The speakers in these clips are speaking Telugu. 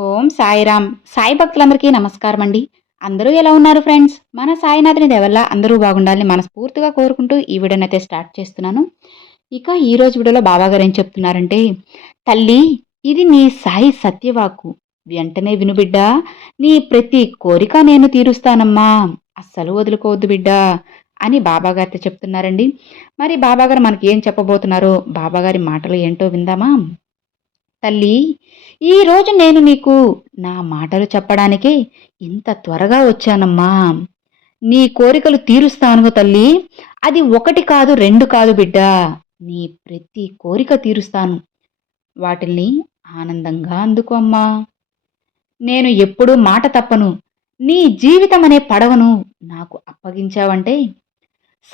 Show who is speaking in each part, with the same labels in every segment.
Speaker 1: ఓం సాయిరామ్. సాయి భక్తులందరికీ నమస్కారం అండి. అందరూ ఎలా ఉన్నారు ఫ్రెండ్స్? మన సాయినాథుని దేవల్ల అందరూ బాగుండాలని మనస్ఫూర్తిగా కోరుకుంటూ ఈ వీడియోని అయితే స్టార్ట్ చేస్తున్నాను. ఇక ఈరోజు వీడియోలో బాబాగారు ఏం చెప్తున్నారంటే తల్లి ఇది నీ సాయి సత్యవాకు వెంటనే విను బిడ్డ. నీ ప్రతి కోరిక నేను తీరుస్తానమ్మా. అస్సలు వదులుకోవద్దు బిడ్డ. అని బాబాగారితో చెప్తున్నారండి. మరి బాబాగారు మనకి ఏం చెప్పబోతున్నారో బాబాగారి మాటలు ఏంటో విందామా? తల్లి ఈరోజు నేను నీకు నా మాటలు చెప్పడానికి ఇంత త్వరగా వచ్చానమ్మా. నీ కోరికలు తీరుస్తాను తల్లి. అది ఒకటి కాదు రెండు కాదు బిడ్డ. నీ ప్రతి కోరిక తీరుస్తాను. వాటిల్ని ఆనందంగా అందుకో అమ్మా. నేను ఎప్పుడూ మాట తప్పను. నీ జీవితం అనే పడవను నాకు అప్పగించావంటే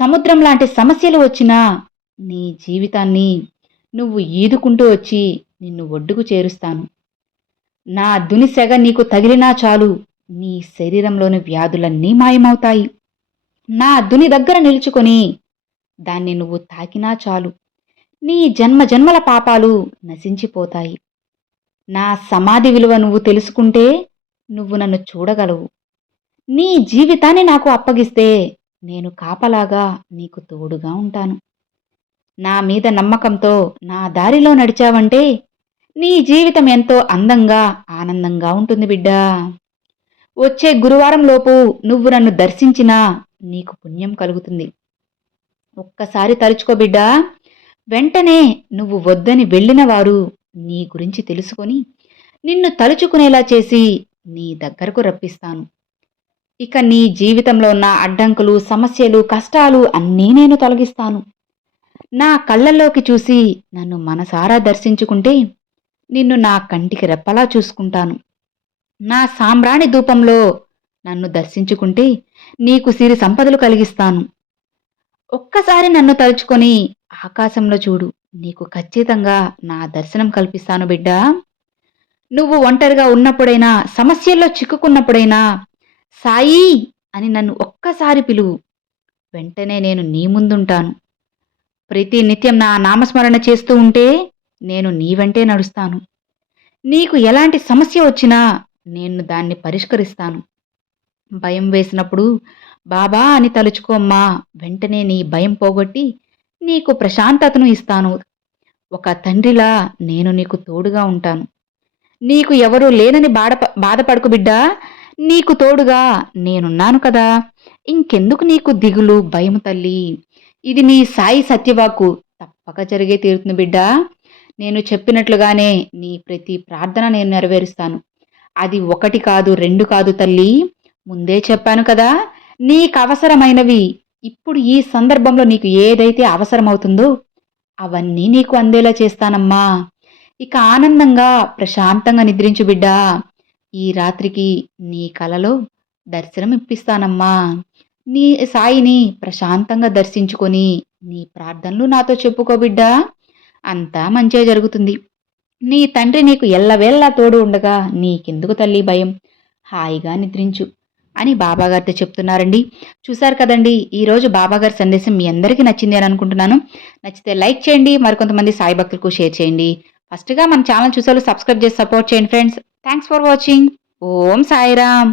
Speaker 1: సముద్రం లాంటి సమస్యలు వచ్చినా నీ జీవితాన్ని నువ్వు ఈదుకుంటూ వచ్చి నిన్ను ఒడ్డుకు చేరుస్తాను. నా దునిసెగ నీకు తగిలినా చాలు. నీ శరీరంలోని వ్యాధులన్నీ మాయమవుతాయి. నా దుని దగ్గర నిలుచుకొని దాన్ని నువ్వు తాకినా చాలు. నీ జన్మ జన్మల పాపాలు నశించిపోతాయి. నా సమాధి విలువ నువ్వు తెలుసుకుంటే నువ్వు నన్ను చూడగలవు. నీ జీవితాన్ని నాకు అప్పగిస్తే నేను కాపలాగా నీకు తోడుగా ఉంటాను. నా మీద నమ్మకంతో నా దారిలో నడిచావంటే నీ జీవితం ఎంతో అందంగా ఆనందంగా ఉంటుంది బిడ్డా. వచ్చే గురువారం లోపు నువ్వు నన్ను దర్శించినా నీకు పుణ్యం కలుగుతుంది. ఒక్కసారి తలుచుకో బిడ్డా. వెంటనే నువ్వు వద్దని వెళ్ళిన వారు నీ గురించి తెలుసుకొని నిన్ను తలుచుకునేలా చేసి నీ దగ్గరకు రప్పిస్తాను. ఇక నీ జీవితంలో ఉన్న అడ్డంకులు సమస్యలు కష్టాలు అన్నీ నేను తొలగిస్తాను. నా కళ్ళల్లోకి చూసి నన్ను మనసారా దర్శించుకుంటే నిన్ను నా కంటికి రెప్పలా చూసుకుంటాను. నా సాంబ్రాణి ధూపంలో నన్ను దర్శించుకుంటే నీకు సిరి సంపదలు కలిగిస్తాను. ఒక్కసారి నన్ను తలుచుకొని ఆకాశంలో చూడు. నీకు ఖచ్చితంగా నా దర్శనం కల్పిస్తాను బిడ్డా. నువ్వు ఒంటరిగా ఉన్నప్పుడైనా సమస్యల్లో చిక్కుకున్నప్పుడైనా సాయి అని నన్ను ఒక్కసారి పిలువు. వెంటనే నేను నీ ముందుంటాను. ప్రతి నిత్యం నా నామస్మరణ చేస్తూ ఉంటే నేను నీ వెంటే నడుస్తాను. నీకు ఎలాంటి సమస్య వచ్చినా నేను దాన్ని పరిష్కరిస్తాను. భయం వేసినప్పుడు బాబా అని తలుచుకోమ్మా వెంటనే నీ భయం పోగొట్టి నీకు ప్రశాంతతను ఇస్తాను. ఒక తండ్రిలా నేను నీకు తోడుగా ఉంటాను. నీకు ఎవరూ లేనని బాధ బాధపడకు బిడ్డా. నీకు తోడుగా నేనున్నాను కదా. ఇంకెందుకు నీకు దిగులు భయం తల్లి? ఇది నీ సాయి సత్యవాకు తప్పక జరిగే తీరుతుంది బిడ్డా. నేను చెప్పినట్లుగానే నీ ప్రతి ప్రార్థన నేను నెరవేరుస్తాను. అది ఒకటి కాదు రెండు కాదు తల్లి. ముందే చెప్పాను కదా నీకు అవసరమైనవి ఇప్పుడు ఈ సందర్భంలో నీకు ఏదైతే అవసరమవుతుందో అవన్నీ నీకు అందేలా చేస్తానమ్మా. ఇక ఆనందంగా ప్రశాంతంగా నిద్రించు బిడ్డా. ఈ రాత్రికి నీ కలలో దర్శనం ఇప్పిస్తానమ్మా. నీ సాయిని ప్రశాంతంగా దర్శించుకొని నీ ప్రార్థనలు నాతో చెప్పుకో బిడ్డా. అంతా మంచే జరుగుతుంది. నీ తండ్రి నీకు ఎల్లవేళ్ళ తోడు ఉండగా నీకెందుకు తల్లి భయం? హాయిగా నిద్రించు అని బాబాగారితో చెప్తున్నారండి. చూశారు కదండి ఈరోజు బాబాగారి సందేశం మీ అందరికీ నచ్చింది అని అనుకుంటున్నాను. నచ్చితే లైక్ చేయండి మరికొంతమంది సాయి భక్తులకు షేర్ చేయండి. ఫస్ట్గా మన ఛానల్ చూసారు సబ్స్క్రైబ్ చేసి సపోర్ట్ చేయండి friends. Thanks for watching. Om Sairam.